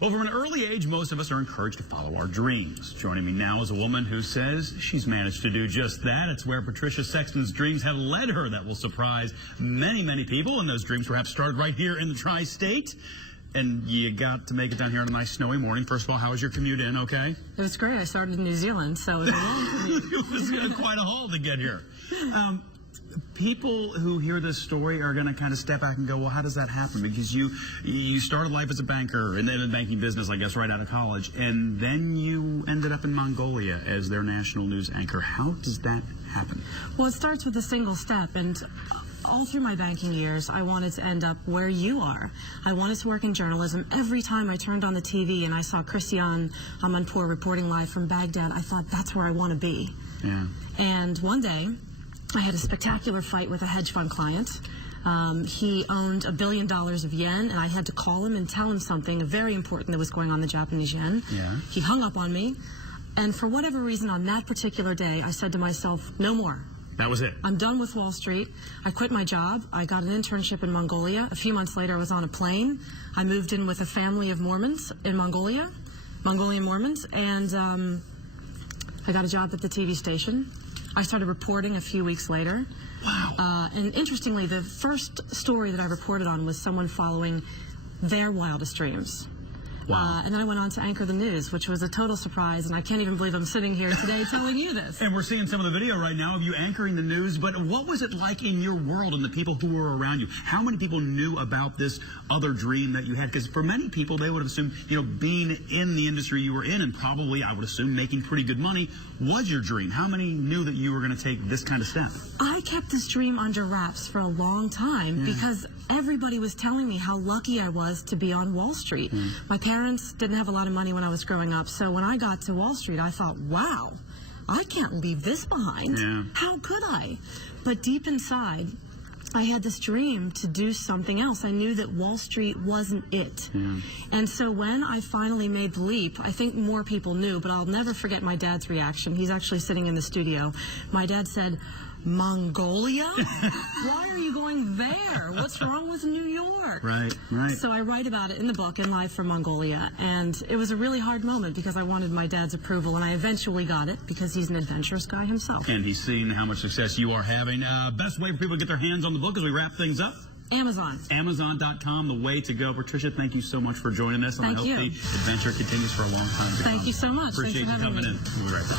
Well, from an early age, most of us are encouraged to follow our dreams. Joining me now is a woman who says she's managed to do just that. It's where Patricia Sexton's dreams have led her that will surprise many, many people. And those dreams perhaps started right here in the tri-state. And you got to make it down here on a nice snowy morning. First of all, how was your commute in? Okay? It was great. I started in New Zealand, so it was a long commute. It was quite a haul to get here. People who hear this story are going to kind of step back and go, well, how does that happen? Because you started life as a banker and then in the banking business, I guess, right out of college. And then you ended up in Mongolia as their national news anchor. How does that happen? Well, it starts with a single step. And all through my banking years, I wanted to end up where you are. I wanted to work in journalism. Every time I turned on the TV and I saw Christian Amanpour reporting live from Baghdad, I thought, that's where I want to be. Yeah. And one day, I had a spectacular fight with a hedge fund client. He owned $1 billion of yen, and I had to call him and tell him something very important that was going on in the Japanese yen. Yeah. He hung up on me, and for whatever reason on that particular day, I said to myself, no more. That was it. I'm done with Wall Street. I quit my job. I got an internship in Mongolia. A few months later, I was on a plane. I moved in with a family of Mormons in Mongolia, Mongolian Mormons, and I got a job at the TV station. I started reporting a few weeks later. Wow. And interestingly, the first story that I reported on was someone following their wildest dreams. Wow. And then I went on to anchor the news, which was a total surprise, and I can't even believe I'm sitting here today telling you this. And we're seeing some of the video right now of you anchoring the news, but what was it like in your world and the people who were around you? How many people knew about this other dream that you had? Because for many people, they would have assumed, being in the industry you were in, and probably, I would assume, making pretty good money was your dream. How many knew that you were going to take this kind of step? I kept this dream under wraps for a long time because everybody was telling me how lucky I was to be on Wall Street. My parents didn't have a lot of money when I was growing up, so when I got to Wall Street, I thought, wow, I can't leave this behind. How could I? But deep inside, I had this dream to do something else. I knew that Wall Street wasn't it. And so when I finally made the leap, I think more people knew, but I'll never forget my dad's reaction. He's actually sitting in the studio. My dad said, Mongolia? Why are you going there? What's wrong with New York? Right. So I write about it in the book, In Live from Mongolia, and it was a really hard moment because I wanted my dad's approval, and I eventually got it because he's an adventurous guy himself. And he's seen how much success you are having. Best way for people to get their hands on the book as we wrap things up? Amazon. Amazon.com, the way to go. Patricia, thank you so much for joining us, and I hope the adventure continues for a long time to come. Thank you so much. Appreciate you coming in. We'll be right back.